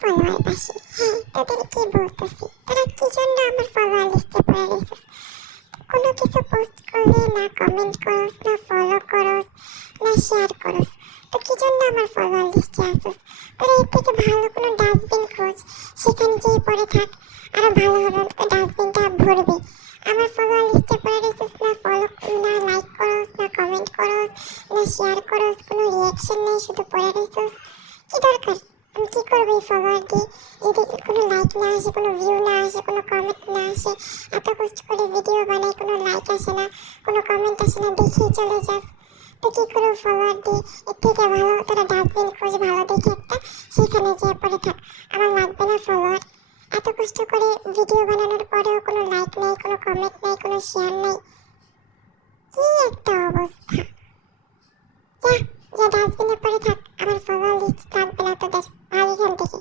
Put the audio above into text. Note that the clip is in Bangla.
ফলোয়ার পাশে। হ্যাঁ, তোদের কি বলতেছি, তোরা কি জন্য আমার ফলোয়ার লিস্টে পড়ে রয়েছিস? কোনো কিছু পোস্ট করলে না কমেন্ট করস, না ফলো করস, না শেয়ার করস, তো কি জন্য আমার ফলোয়ার লিস্টে আসিস? তোরা এর থেকে ভালো কোনো ডাস্টবিন খোঁজ, সেখানে যেয়ে পড়ে থাক, আরো ভালো হবে, তো ডাস্টবিনটা ভরবে। আমার ফলোয়ার লিস্টে পড়ে রয়েছিস, না ফলো, না লাইক করস, না কমেন্ট করস, না শেয়ার করস, কোনো রিয়াকশন নেই, শুধু পড়ে রয়েছিস। কি দরকার? আমি কি করবো এই ফলোয়ার দিয়ে? যদি কোনো লাইক না আসে, কোনো ভিউ না আসে, কোনো কমেন্ট না আসে, এত কষ্ট করে ভিডিও বানাই, কোনো লাইক আসে না, কোনো কমেন্ট আসে না, দেখিয়ে চলে যাস, তো কি করবো ফলোয়ার দিয়ে? এর থেকে ভালো তোরা ডাস্টবিন খোঁজ ভালো দেখে একটা, সেখানে যেয়ে পড়ে থাক। আমার লাগবে না ফলোয়ার। এত কষ্ট করে ভিডিও বানানোর পরেও কোনো লাইক নেই, কোনো কমেন্ট নেই, কোনো শেয়ার নেই, কি একটা অবস্থা! যা, যা ডাস্টবিনে পড়ে থাক, আমার ফলোয়ার লিস্ট লাগবে না তোদের, ভাগ এখান থেকে।